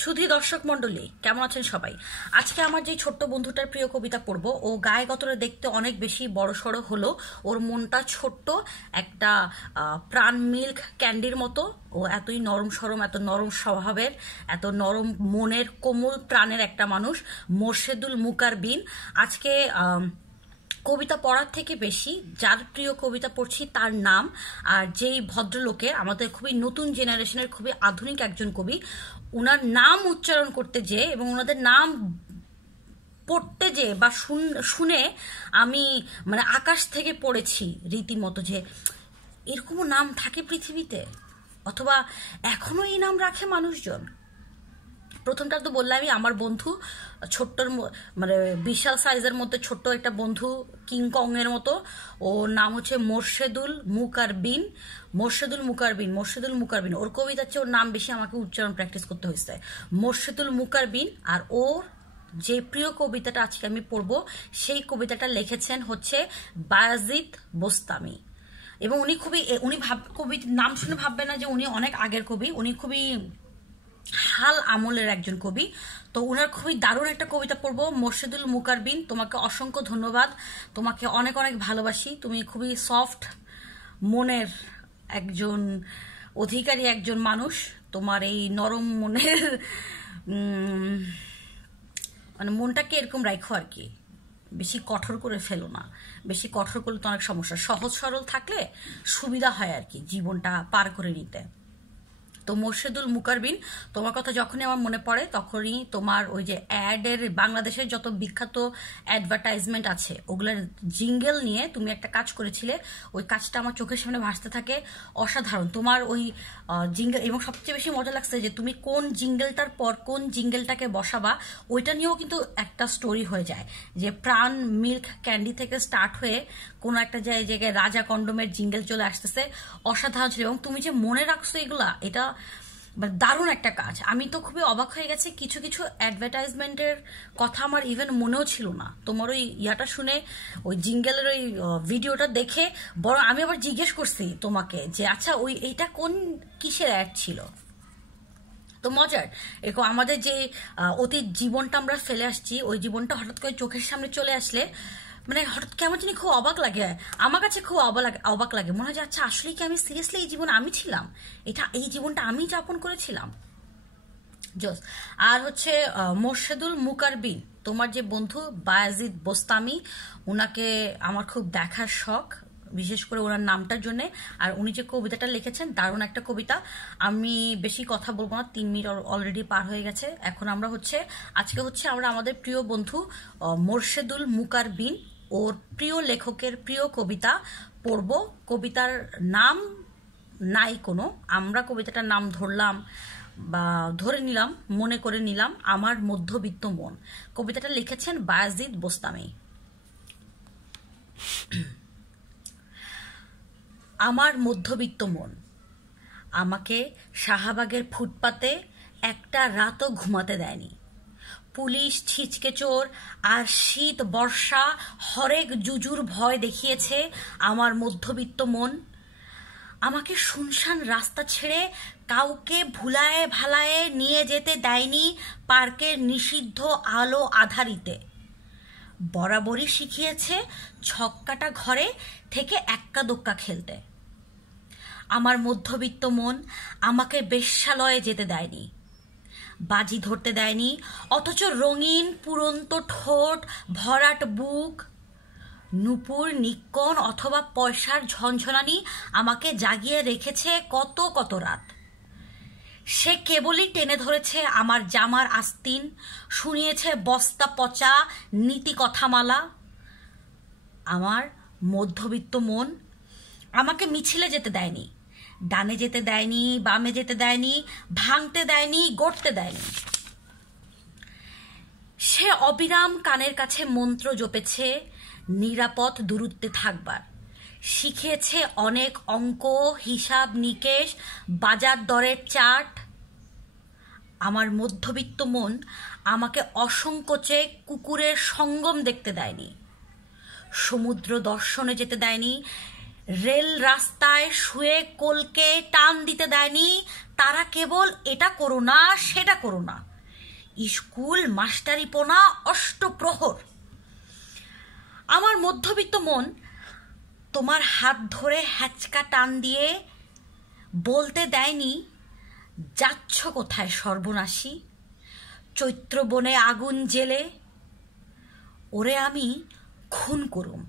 সুধী দর্শক মণ্ডলী, কেমন আছেন সবাই? আজকে আমার যে ছোট্ট বন্ধুটার প্রিয় কবিতা পড়বো। ও গায়ে গতরে দেখতে অনেক বেশি বড় সড়ো হলো, ওর মনটা ছোট্ট, একটা প্রাণ মিল্ক ক্যান্ডির মতো। ও এতই নরম সরম, এত নরম স্বভাবের, এত নরম মনের, কোমল প্রাণের একটা মানুষ, মোর্শেদুল মুকারবিন। আজকে কবিতা পড়ার থেকে বেশি যার প্রিয় কবিতা পড়ছি তার নাম, আর যেই ভদ্রলোকের, আমাদের খুবই নতুন জেনারেশনের খুবই আধুনিক একজন কবি, ওনার নাম উচ্চারণ করতে যেয়ে এবং ওনাদের নাম পড়তে যেয়ে বা শুনে আমি মানে আকাশ থেকে পড়েছি রীতিমতো, যে এরকমও নাম থাকে পৃথিবীতে, অথবা এখনো এই নাম রাখে মানুষজন। প্রথমটা তো বললামই, আমার বন্ধু ছোট্টর মানে বিশাল সাইজের মধ্যে ছোট্ট একটা বন্ধু, কিংকং এর মতো। ওর নাম হচ্ছে মোর্শেদুল মুকারবিন। মোর্শেদুল মুকারবিন, মোর্শেদুল মুকারবিন। ওর কবিতার চেয়ে ওর নাম বেশি আমাকে উচ্চারণ প্র্যাকটিস করতে হয়েছে, মোর্শেদুল মুকারবিন। আর ওর যে প্রিয় কবিতাটা আজকে আমি পড়বো, সেই কবিতাটা লিখেছেন হচ্ছে বায়াজিদ বোস্তামি। এবং উনি খুবই, কবি নাম শুনে ভাববে না যে উনি অনেক আগের কবি, উনি খুবই হাল আমলের একজন কবি। তো উনার খুবই দারুণ একটা কবিতা পড়বো, মোর্শেদুল মুকারবিন। তোমাকে অসংখ্য ধন্যবাদ, তোমাকে অনেক অনেক ভালোবাসি। তুমি খুবই সফট মনের একজন অধিকারী একজন মানুষ। তোমার এই নরম মনের মানে মনটাকে এরকম রাখো আর কি, বেশি কঠোর করে ফেলো না। বেশি কঠোর করলে তো অনেক সমস্যা। সহজ সরল থাকলে সুবিধা হয় আর কি জীবনটা পার করে নিতে। তো মোর্শেদুল মুকারবিন, তোমার কথা যখনই আমার মনে পড়ে তখনই তোমার ওই যে অ্যাডের, বাংলাদেশের যত বিখ্যাত অ্যাডভার্টাইজমেন্ট আছে ওগুলোর জিঙ্গেল নিয়ে তুমি একটা কাজ করেছিলে। ওই কাজটা আমার চোখের সামনে ভাসতে থাকে, অসাধারণ তোমার ওই জিঙ্গেল। এবং সবচেয়ে বেশি মজা লাগছে যে তুমি কোন জিঙ্গেলটার পর কোন জিঙ্গেলটাকে বসাবা, ওইটা নিয়েও কিন্তু একটা স্টোরি হয়ে যায়। যে প্রাণ মিল্ক ক্যান্ডি থেকে স্টার্ট হয়ে কোনো একটা জায়গায় রাজা কন্ডোমের জিঙ্গেল চলে আসতেছে, অসাধারণ ছিল। এবং তুমি যে মনে রাখছো এগুলা, এটা দারুণ একটা কাজ। আমি তো খুবই অবাক হয়ে গেছি, কিছু কিছু অ্যাডভার্টাইজমেন্টের কথা আমার ইভেন মনেও ছিল না। তোমার ওই ইয়াটা শুনে, ওই জিঙ্গেলের ওই ভিডিওটা দেখে বড় আমি আবার জিজ্ঞেস করছি তোমাকে যে আচ্ছা ওই এইটা কোন কিসের অ্যাড ছিল। তো মজার এরকম আমাদের যে অতীত জীবনটা আমরা ফেলে আসছি, ওই জীবনটা হঠাৎ করে চোখের সামনে চলে আসলে মানে হঠাৎ কেমন জানি খুব অবাক লাগে। আমার কাছে খুব অবাক লাগে, মনে হয় যে আচ্ছা আসলে কি আমি সিরিয়াসলি এই জীবন আমি ছিলাম, এই জীবনটা আমি যাপন করেছিলাম। জোস। আর হচ্ছে মোর্শেদুল মুকারবিন, তোমার যে বন্ধু বায়াজিদ বোস্তামি, ওনাকে আমার খুব দেখার শখ, বিশেষ করে ওনার নামটার জন্যে। আর উনি যে কবিতাটা লিখেছেন, দারুণ একটা কবিতা। আমি বেশি কথা বলবো না, 3 মিনিট অলরেডি পার হয়ে গেছে। এখন আজকে আমরা আমাদের প্রিয় বন্ধু মোর্শেদুল মুকারবিন, ওর প্রিয় লেখকের প্রিয় কবিতা পড়ব। কবিতার নাম নাই কোনো, আমরা কবিতাটার নাম ধরলাম বা ধরে নিলাম, মনে করে নিলাম আমার মধ্যবিত্ত মন। কবিতাটা লিখেছেন বায়াজিদ বোস্তামি। আমার মধ্যবিত্ত মন আমাকে শাহবাগের ফুটপাতে একটা রাতও ঘুমাতে দেয়নি। পুলিশ, ছিচকে চোর আর শীত বর্ষা হরেক জুজুর ভয় দেখিয়েছে আমার মধ্যবিত্ত মন। আমাকে শুনশান রাস্তা ছেড়ে কাউকে ভুলায়ে ভালায়ে নিয়ে যেতে দেয়নি পার্কের নিষিদ্ধ আলো আধারিতে। বরাবরই শিখিয়েছে ছক্কাটা ঘরে থেকে এক্কা দোক্কা খেলতে। আমার মধ্যবিত্ত মন আমাকে বেশ্যালয়ে যেতে দেয়নি, বাজি ধরতে দেয়নি, অথচ রঙিন পুরন্ত ঠোঁট, ভরাট বুক, নূপুর নিক্কন অথবা পয়সার ঝনঝনানি আমাকে জাগিয়ে রেখেছে কত কত রাত। সে কেবলই টেনে ধরেছে আমার জামার আস্তিন, শুনিয়েছে বস্তা পচা নীতি কথামালা। আমার মধ্যবিত্ত মন আমাকে মিছিলে যেতে দেয়নি, ডানে যেতে দেয়নি, বামে যেতে দেয়নি, ভাঙতে দেয়নি, গড়তে দেয়নি। সে অবিরাম কানের কাছে মন্ত্র জপেছে নিরাপদ দূরত্বে থাকবার, শিখিয়েছে অনেক অঙ্ক, হিসাব নিকেশ, বাজার দরের চার্ট। আমার মধ্যবিত্ত মন আমাকে অসংকোচে কুকুরের সঙ্গম দেখতে দেয়নি, সমুদ্র দর্শনে যেতে দেয়নি, রেল রাস্তায় শুয়ে কোলকে টান দিতে দেয়নি। তারা কেবল এটা করো না সেটা করো না, স্কুল মাস্টারিপোনা অষ্টপ্রহর। আমার মধ্যবিত্ত মন তোমার হাত ধরে হ্যাচকা টান দিয়ে বলতে দেয়নি যাচ্ছ কোথায় সর্বনাশী, চৈত্র বনে আগুন জেলে ওরে আমি খুন করুম।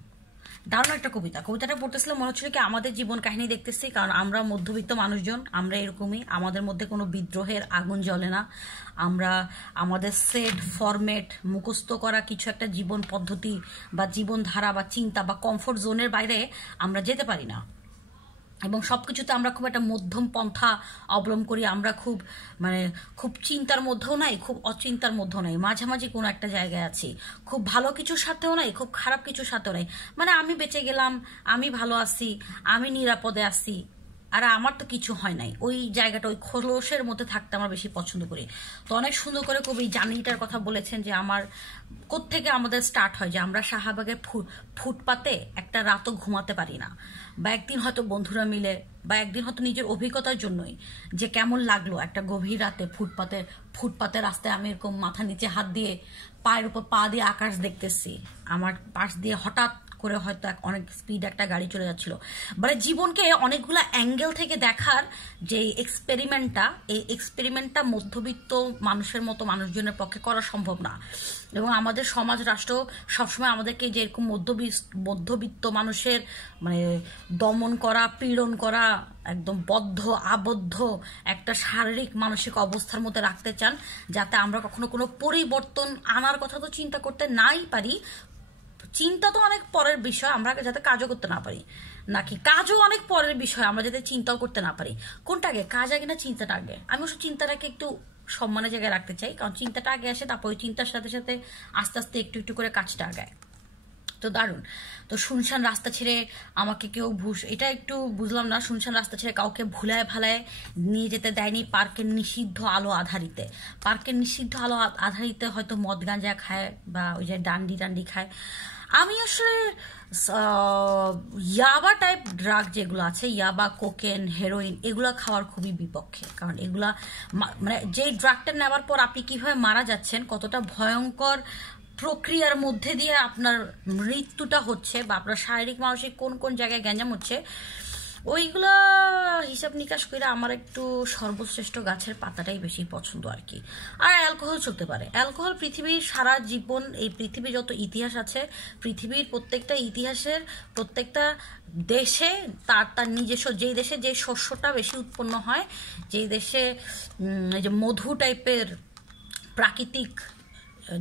দারুণ একটা কবিতা। কবিতাটা পড়তেছিলাম, মনে হচ্ছিল কি আমাদের জীবন কাহিনী দেখতেছি, কারণ আমরা মধ্যবিত্ত মানুষজন, আমরা এরকমই, আমাদের মধ্যে কোনো বিদ্রোহের আগুন জ্বলে না। আমরা আমাদের সেট ফরম্যাট মুখস্থ করা কিছু একটা জীবন পদ্ধতি বা জীবনধারা বা চিন্তা বা কমফোর্ট জোনের বাইরে আমরা যেতে পারি না, এবং সব কিছুতে আমরা খুব একটা মধ্যম পন্থা অবলম্বন করি। আমরা খুব চিন্তার মধ্যেও নাই, খুব অচিন্তার মধ্যেও নাই, মাঝামাঝি কোনো একটা জায়গায় আছি। খুব ভালো কিছুর সাথেও নাই, খুব খারাপ কিছুর সাথেও নাই, মানে আমি বেঁচে গেলাম, আমি ভালো আছি, আমি নিরাপদে আছি, আর আমার তো কিছু হয় নাই। ওই জায়গাটা, ওই খোলসের মধ্যে থাকতে আমরা বেশি পছন্দ করি। তো অনেক সুন্দর করে কবি জার্নিটার কথা বলেছেন যে আমার কোত্থেকে আমাদের স্টার্ট হয়, যে আমরা শাহবাগের ফুটপাতে একটা রাতও ঘুমাতে পারি না, বা একদিন হয়তো বন্ধুরা মিলে, বা একদিন হয়তো নিজের অভিজ্ঞতার জন্যই যে কেমন লাগলো একটা গভীর রাতে ফুটপাতে রাস্তায় আমি এরকম মাথা নিচে হাত দিয়ে পায়ের উপর পা দিয়ে আকাশ দেখতেছি, আমার পাশ দিয়ে হঠাৎ করে হয়তো অনেক স্পিড একটা গাড়ি চলে যাচ্ছিল। মানে জীবনকে অনেকগুলো অ্যাঙ্গেল থেকে দেখার যে এই এক্সপেরিমেন্টটা মধ্যবিত্ত মানুষের মতো মানুষজনের পক্ষে করা সম্ভব না। এবং আমাদের সমাজ রাষ্ট্র সবসময় আমাদেরকে যে এরকম মধ্যবিত্ত মানুষের মানে দমন করা, পীড়ন করা, একদম আবদ্ধ একটা শারীরিক মানসিক অবস্থার মধ্যে রাখতে চান, যাতে আমরা কখনো কোনো পরিবর্তন আনার কথা তো চিন্তা করতে নাই পারি। চিন্তা তো অনেক পরের বিষয়, আমরা যাতে কাজও করতে না পারি, নাকি কাজও অনেক পরের বিষয়, আমরা যাতে চিন্তাও করতে না পারি। কোনটা আগে, কাজ আগে না চিন্তাটা আগে? আমি অবশ্য চিন্তাটাকে একটু সম্মানের জায়গায় রাখতে চাই, কারণ চিন্তাটা আগে আসে, তারপর ওই চিন্তার সাথে সাথে আস্তে আস্তে একটু একটু করে কাজটা আগায়। তো দারুণ। তো শুনশান রাস্তা ছেড়ে আমাকে কেউ এটা একটু বুঝলাম না, শুনশান রাস্তা ছেড়ে কাউকে ভুলায় ভালায় নিয়ে যেতে দেয়নি পার্কের নিষিদ্ধ আলো আধারিতে। পার্কের নিষিদ্ধ আলো আধারিতে হয়তো মদ গাঁজা খায় বা ওই যে ডান্ডি খায়। আমি আসলে ইয়াবা টাইপ ড্রাগ যেগুলো আছে, ইয়াবা, কোকেন, হেরোইন, এগুলো খাওয়ার খুবই বিপক্ষে। কারণ এগুলা মানে যেই ড্রাগটা নেওয়ার পর আপনি কিভাবে মারা যাচ্ছেন, কতটা ভয়ঙ্কর প্রক্রিয়ার মধ্যে দিয়ে আপনার মৃত্যুটা হচ্ছে, বা আপনার শারীরিক মানসিক কোন কোন জায়গায় গ্যাঞ্জাম হচ্ছে, ওইগুলা হিসাব নিকাশ করে আমার একটু সর্বশ্রেষ্ঠ গাছের পাতাটাই বেশি পছন্দ আর কি। আর অ্যালকোহল চলতে পারে। অ্যালকোহল পৃথিবীর সারা জীবন, এই পৃথিবীর যত ইতিহাস আছে, পৃথিবীর প্রত্যেকটা ইতিহাসের প্রত্যেকটা দেশে তার নিজস্ব, যেই দেশে যে শস্যটা বেশি উৎপন্ন হয়, যেই দেশে এই যে মধু টাইপের প্রাকৃতিক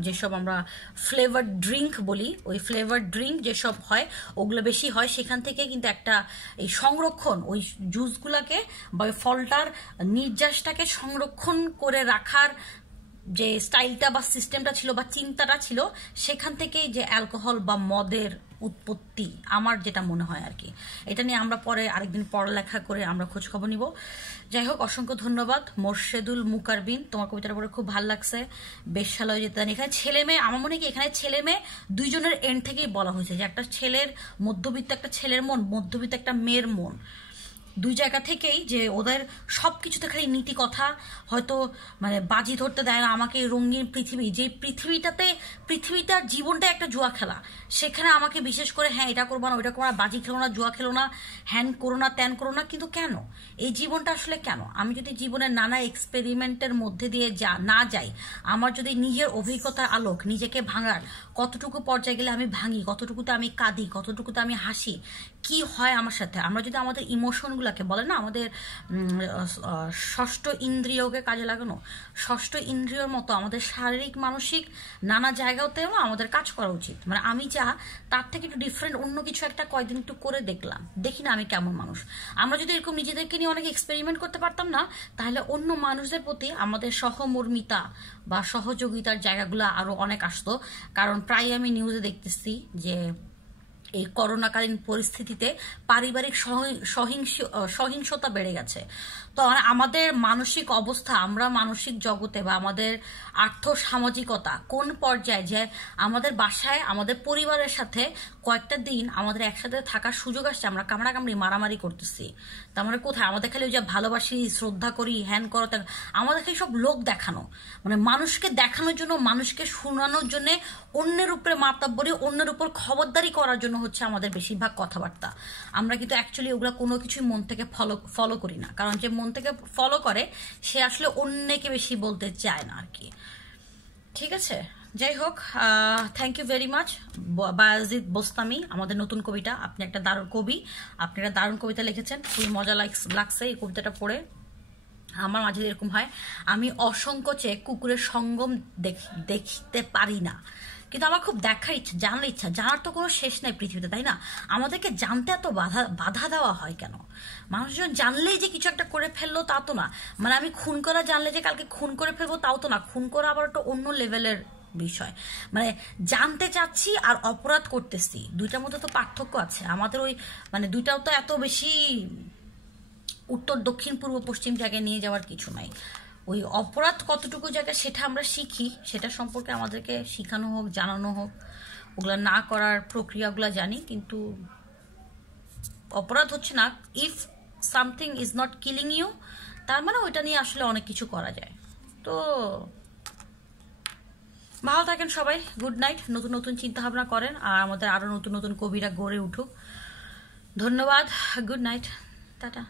যেসব আমরা ফ্লেভার ড্রিঙ্ক বলি, ওই ফ্লেভার ড্রিঙ্ক যেসব হয় ওগুলো বেশি হয়, সেখান থেকে কিন্তু একটা এই সংরক্ষণ, ওই জুসগুলাকে বা ওই ফলটার নির্যাসটাকে সংরক্ষণ করে রাখার যে স্টাইলটা বা সিস্টেমটা ছিল বা চিন্তাটা ছিল, সেখান থেকেই যে অ্যালকোহল বা মদের উৎপত্তি, আমার যেটা মনে হয় আর কি। এটা নিয়ে আমরা পরে আরেকদিন পড়ালেখা করে আমরা খোঁজ খবর নিব। যাই হোক, অসংখ্য ধন্যবাদ মোর্শেদুল মুকারবিন, তোমার কবিতাটা পড়ে খুব ভালো লাগছে। বেশ্যালয় যেতে জানি, এখানে ছেলে মেয়ে, আমার মনে কি এখানে ছেলে মেয়ে দুইজনের এন্ড থেকেই বলা হয়েছে যে একটা ছেলের মধ্যবিত্ত একটা ছেলের মন, মধ্যবিত্ত একটা মেয়ের মন, দুই জায়গা থেকেই যে ওদের সব কিছুতে খালি নীতি কথা, হয়তো মানে বাজি ধরতে দেয় না আমাকে। রঙিন পৃথিবী, যে পৃথিবীটার জীবনটা একটা জুয়া খেলা, সেখানে আমাকে বিশেষ করে হ্যাঁ এটা করবো না, ওইটা করো না, বাজি খেলো না, জুয়া খেলো না, হ্যান করো না, ত্যান করো না। কিন্তু কেন এই জীবনটা আসলে কেন? আমি যদি জীবনের নানা এক্সপেরিমেন্টের মধ্যে দিয়ে না যাই, আমার যদি নিজের অভিজ্ঞতার আলোক নিজেকে ভাঙার, কতটুকু পর্যায়ে গেলে আমি ভাঙি, কতটুকুতে আমি কাঁদি, কতটুকুতে আমি হাসি, কি হয় আমার সাথে, আমরা যদি আমাদের ইমোশনগুলোকে, বলে না আমাদের ষষ্ঠ ইন্দ্রিয়কে কাজে লাগানো, ষষ্ঠ ইন্দ্রিয়র মতো আমাদের শারীরিক মানসিক নানা জায়গাতেও আমাদের কাজ করা উচিত। মানে আমি তার থেকে একটু ডিফারেন্ট অন্য কিছু একটা কয়েকদিন একটু করে দেখলাম, দেখি না আমি কেমন মানুষ। আমরা যদি এরকম নিজেদেরকে নিয়ে অনেক এক্সপেরিমেন্ট করতে পারতাম না, তাহলে অন্য মানুষদের প্রতি আমাদের সহমর্মিতা বা সহযোগিতার জায়গাগুলো আরো অনেক আসতো। কারণ প্রায় আমি নিউজে দেখতেছি যে এই করোনাকালীন পরিস্থিতিতে পারিবারিক সহিংসতা বেড়ে গেছে। তো আমাদের মানসিক অবস্থা, আমরা মানসিক জগতে বা আমাদের আর্থ সামাজিকতা কোন পর্যায়ে, যে আমাদের বাসায় আমাদের পরিবারের সাথে কয়েকটা দিন আমাদের একসাথে থাকার সুযোগ আসছে, আমরা কামড়াকামড়ি মারামারি করতেছি। তার মানে কোথায়? আমাদের খালি ওই যে ভালোবাসি, শ্রদ্ধা করি, হ্যান করো, আমাদের খালি সব লোক দেখানো, মানে মানুষকে দেখানোর জন্য, মানুষকে শোনানোর জন্য, অন্যের উপরে মাতাব্বরি, অন্যের উপর খবরদারি করার জন্য হচ্ছে আমাদের বেশিরভাগ কথাবার্তা। আমরা কিন্তু অ্যাকচুয়ালি ওগুলো কোনো কিছুই মন থেকে ফলো করি না, কারণ যে মন থেকে ফলো করে সে আসলে অন্যকে বেশি বলতে চায় না আর কি। ঠিক আছে, যাই হোক, thank you very much Bayazid Bostami, আমাদের নতুন কবিতা। আপনি একটা দারুণ কবি, আপনি একটা দারুণ কবিতা লিখেছেন, খুবই মজা লাগছে এই কবিতাটা পড়ে। আমার মাঝে এরকম হয়, আমি অসংকোচে কুকুরের সঙ্গম দেখতে পারি না, কিন্তু আমার খুব দেখার ইচ্ছা, জানার ইচ্ছা। জানার তো কোনো শেষ নাই পৃথিবীতে, তাই না? আমাদেরকে জানতে এত বাধা দেওয়া হয় কেন? মানুষজন জানলেই যে কিছু একটা করে ফেললো তা তো না। মানে আমি খুন করা জানলে যে কালকে খুন করে ফেলবো তাও তো না। খুন করা আবার একটা অন্য লেভেলের বিষয়। মানে জানতে চাচ্ছি আর অপরাধ করতেছি, দুইটার মধ্যে তো পার্থক্য আছে। আমাদের ওই মানে দুইটাও তো এত বেশি উত্তর দক্ষিণ পূর্ব পশ্চিম জায়গায় নিয়ে যাওয়ার কিছু নাই। ওই অপরাধ কতটুকু জায়গায় সেটা আমরা শিখি, সেটা সম্পর্কে আমাদেরকে শেখানো হোক, জানানো হোক, ওগুলা না করার প্রক্রিয়াগুলো জানি। কিন্তু অপরাধ হচ্ছে না, if something is not killing you, তার মানে ওইটা নিয়ে আসলে অনেক কিছু করা যায়। তো ভালো থাকেন সবাই, গুড নাইট। নতুন নতুন চিন্তা ভাবনা করেন, আর আমাদের আরো নতুন নতুন কবিরা গড়ে উঠুক। ধন্যবাদ, গুড নাইট, টাটা।